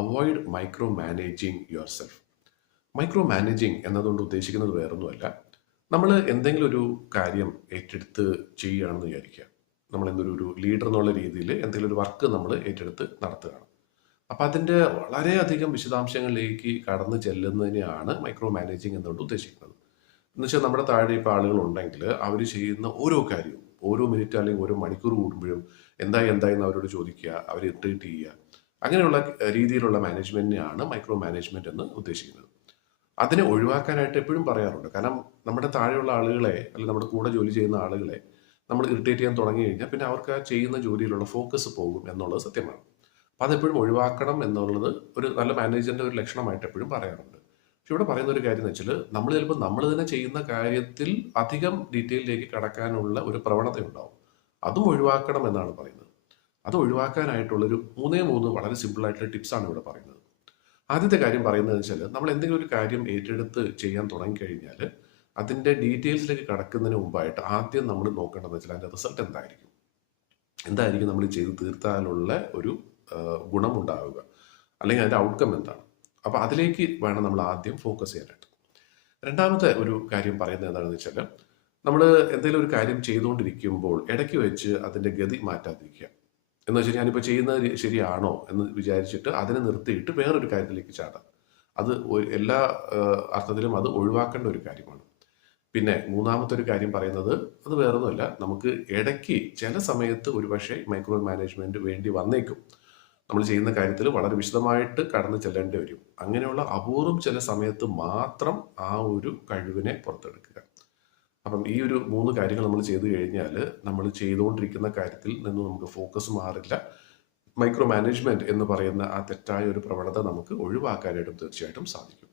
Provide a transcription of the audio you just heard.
Avoid micro managing your self. Micro managing എന്നതുകൊണ്ട് ഉദ്ദേശിക്കുന്നത് വേറൊന്നുമല്ല. നമ്മൾ എന്തെങ്കിലും ഒരു കാര്യം ഏറ്റെടുത്ത് ചെയ്യുകയാണെന്ന് വിചാരിക്കുക. നമ്മൾ എന്തൊരു ലീഡർ എന്നുള്ള രീതിയിൽ എന്തെങ്കിലും ഒരു വർക്ക് നമ്മൾ ഏറ്റെടുത്ത് നടത്തുകയാണ്. അപ്പം അതിൻ്റെ വളരെയധികം വിശദാംശങ്ങളിലേക്ക് കടന്നു ചെല്ലുന്നതിനെയാണ് മൈക്രോ മാനേജിങ് എന്നുകൊണ്ട് ഉദ്ദേശിക്കുന്നത്. എന്നുവെച്ചാൽ നമ്മുടെ താഴെ ഇപ്പോൾ ആളുകളുണ്ടെങ്കിൽ അവർ ചെയ്യുന്ന ഓരോ കാര്യവും ഓരോ മിനിറ്റ് അല്ലെങ്കിൽ ഓരോ മണിക്കൂർ കൂടുമ്പോഴും എന്തായി എന്ന് അവരോട് ചോദിക്കുക, അവരെ ഇറിറ്റേറ്റ് ചെയ്യുക, അങ്ങനെയുള്ള രീതിയിലുള്ള മാനേജ്മെന്റിനെയാണ് മൈക്രോ മാനേജ്മെന്റ് എന്ന് ഉദ്ദേശിക്കുന്നത്. അതിനെ ഒഴിവാക്കാനായിട്ട് എപ്പോഴും പറയാറുണ്ട്. കാരണം നമ്മുടെ താഴെയുള്ള ആളുകളെ അല്ലെങ്കിൽ നമ്മുടെ കൂടെ ജോലി ചെയ്യുന്ന ആളുകളെ നമ്മൾ ഇറിറ്റേറ്റ് ചെയ്യാൻ തുടങ്ങി കഴിഞ്ഞാൽ പിന്നെ അവർക്ക് ആ ചെയ്യുന്ന ജോലിയിലുള്ള ഫോക്കസ് പോകും എന്നുള്ളത് സത്യമാണ്. അപ്പം അതെപ്പോഴും ഒഴിവാക്കണം എന്നുള്ളത് ഒരു നല്ല മാനേജറിന്റെ ഒരു ലക്ഷണമായിട്ട് എപ്പോഴും പറയാറുണ്ട്. പക്ഷെ ഇവിടെ പറയുന്ന ഒരു കാര്യം എന്ന് വെച്ചാൽ നമ്മൾ ചിലപ്പോൾ നമ്മൾ തന്നെ ചെയ്യുന്ന കാര്യത്തിൽ അധികം ഡീറ്റെയിലേക്ക് കടക്കാനുള്ള ഒരു പ്രവണത ഉണ്ടാവും. അതും ഒഴിവാക്കണം എന്നാണ് പറയുന്നത്. അത് ഒഴിവാക്കാനായിട്ടുള്ളൊരു മൂന്ന് വളരെ സിമ്പിൾ ആയിട്ടുള്ള ടിപ്സാണ് ഇവിടെ പറയുന്നത്. ആദ്യത്തെ കാര്യം പറയുന്നത് വെച്ചാൽ നമ്മൾ എന്തെങ്കിലും ഒരു കാര്യം ഏറ്റെടുത്ത് ചെയ്യാൻ തുടങ്ങിക്കഴിഞ്ഞാൽ അതിൻ്റെ ഡീറ്റെയിൽസിലേക്ക് കടക്കുന്നതിന് മുമ്പായിട്ട് ആദ്യം നമ്മൾ നോക്കേണ്ടതെന്ന് വെച്ചാൽ അതിൻ്റെ റിസൾട്ട് എന്തായിരിക്കും നമ്മൾ ചെയ്ത് തീർത്താലുള്ള ഒരു ഗുണമുണ്ടാവുക, അല്ലെങ്കിൽ അതിൻ്റെ ഔട്ട്കം എന്താണ്. അപ്പോൾ അതിലേക്ക് വേണം നമ്മൾ ആദ്യം ഫോക്കസ് ചെയ്യാനായിട്ട്. രണ്ടാമത്തെ ഒരു കാര്യം പറയുന്നത് എന്താണെന്ന് വെച്ചാൽ നമ്മൾ എന്തെങ്കിലും ഒരു കാര്യം ചെയ്തുകൊണ്ടിരിക്കുമ്പോൾ ഇടയ്ക്ക് വെച്ച് അതിൻ്റെ ഗതി മാറ്റാതിരിക്കുക. എന്ന് വെച്ചാൽ ഞാനിപ്പോൾ ചെയ്യുന്നത് ശരിയാണോ എന്ന് വിചാരിച്ചിട്ട് അതിനെ നിർത്തിയിട്ട് വേറൊരു കാര്യത്തിലേക്ക് ചാടാം. അത് എല്ലാ അർത്ഥത്തിലും അത് ഒഴിവാക്കേണ്ട ഒരു കാര്യമാണ്. പിന്നെ മൂന്നാമത്തെ ഒരു കാര്യം പറയുന്നത് അത് വേറൊന്നുമല്ല, നമുക്ക് ഇടയ്ക്ക് ചില സമയത്ത് ഒരുപക്ഷെ മൈക്രോ മാനേജ്മെന്റ് വേണ്ടി വന്നേക്കും. നമ്മൾ ചെയ്യുന്ന കാര്യത്തിൽ വളരെ വിശദമായിട്ട് കടന്നു ചെല്ലേണ്ടി വരും. അങ്ങനെയുള്ള അപൂർവം ചില സമയത്ത് മാത്രം ആ ഒരു കഴിവിനെ പുറത്തെടുക്കുക. അപ്പം ഈ ഒരു 3 കാര്യങ്ങൾ നമ്മൾ ചെയ്തു കഴിഞ്ഞാൽ നമ്മൾ ചെയ്തുകൊണ്ടിരിക്കുന്ന കാര്യത്തിൽ നിന്ന് നമുക്ക് ഫോക്കസ് മാറില്ല. മൈക്രോ മാനേജ്മെന്റ് എന്ന് പറയുന്ന ആ തെറ്റായ ഒരു പ്രവണത നമുക്ക് ഒഴിവാക്കാനായിട്ടും തീർച്ചയായിട്ടും സാധിക്കും.